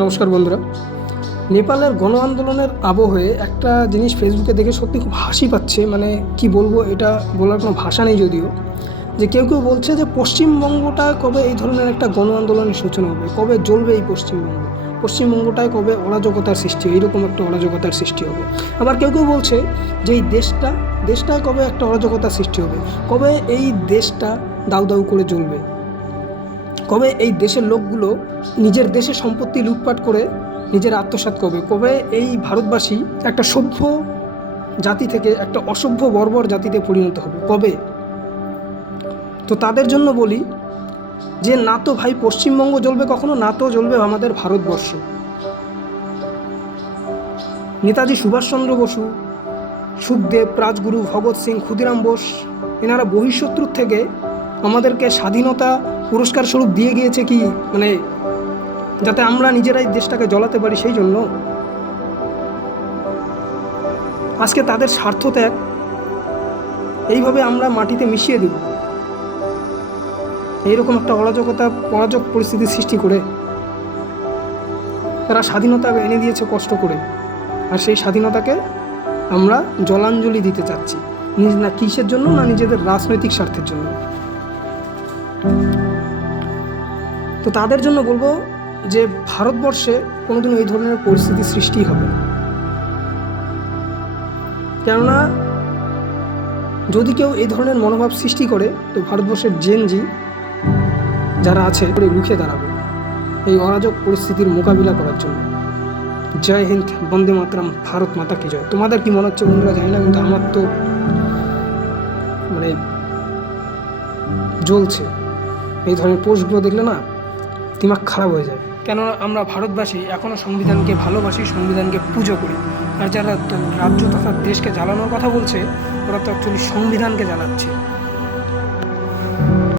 নমস্কার বন্ধুরা। নেপালের গণ আন্দোলনের আবহে একটা জিনিস ফেসবুকে দেখে সত্যি খুব হাসি পাচ্ছে, মানে কি বলবো, এটা বলার কোনো ভাষা নেই। যদিও যে কেউ কেউ বলছে যে পশ্চিমবঙ্গটা কবে এই ধরনের একটা গণ আন্দোলনের সূচনা হবে, কবে জ্বলবে এই পশ্চিমবঙ্গটায় কবে অরাজকতার সৃষ্টি, এইরকম একটা অরাজকতার সৃষ্টি হবে। আবার কেউ কেউ বলছে যে এই দেশটায় কবে একটা অরাজকতার সৃষ্টি হবে, কবে এই দেশটা দাউ দাউ করে জ্বলবে, কবে এই দেশের লোকগুলো নিজের দেশের সম্পত্তি লুটপাট করে নিজের আত্মসাৎ করবে, কবে এই ভারতবাসী একটা সভ্য জাতি থেকে একটা অসভ্য বর্বর জাতিতে পরিণত হবে, কবে। তো তাদের জন্য বলি যে না তো ভাই পশ্চিমবঙ্গ জ্বলবে কখনো, না তো জ্বলবে আমাদের ভারতবর্ষ। নেতাজি সুভাষচন্দ্র বসু, সুখদেব, রাজগুরু, ভগৎ সিং, ক্ষুদিরাম বোস, এনারা বহিঃশত্রুর থেকে আমাদেরকে স্বাধীনতা পুরস্কার স্বরূপ দিয়ে গিয়েছে কি, মানে যাতে আমরা নিজেরাই দেশটাকে জ্বলাতে পারি। সেই জন্য আজকে তাদের স্বার্থত্যাগ এইভাবে আমরা মাটিতে মিশিয়ে দেব, এইরকম একটা অরাজক পরিস্থিতির সৃষ্টি করে তারা স্বাধীনতা এনে দিয়েছে কষ্ট করে, আর সেই স্বাধীনতাকে আমরা জলাঞ্জলি দিতে চাচ্ছি। না কিসের জন্য, না নিজেদের রাজনৈতিক স্বার্থের জন্য। তো তাদের জন্য বলবো যে ভারতবর্ষে কোনোদিন এই ধরনের পরিস্থিতি সৃষ্টি হবে না। কেননা যদি কেউ এই ধরনের মনোভাব সৃষ্টি করে, তো ভারতবর্ষের জেনজি যারা আছে রুখে দাঁড়াবে এই অরাজক পরিস্থিতির মোকাবিলা করার জন্য। জয় হিন্দ, বন্দে মাতরম, ভারত মাতা কি জয়। তোমাদের কি মনে হচ্ছে বন্ধুরা জানি না, কিন্তু আমার তো মানে জ্বলছে এই ধরনের পোস্টগুলো দেখলে না, দিমাগ খারাপ হয়ে যায়। কেননা আমরা ভারতবাসী এখনও সংবিধানকে ভালোবাসি, সংবিধানকে পুজো করি। আর যারা রাজ্য তথা দেশকে জ্বালানোর কথা বলছে, ওরা তো অ্যাকচুয়ালি সংবিধানকে জ্বালাচ্ছে।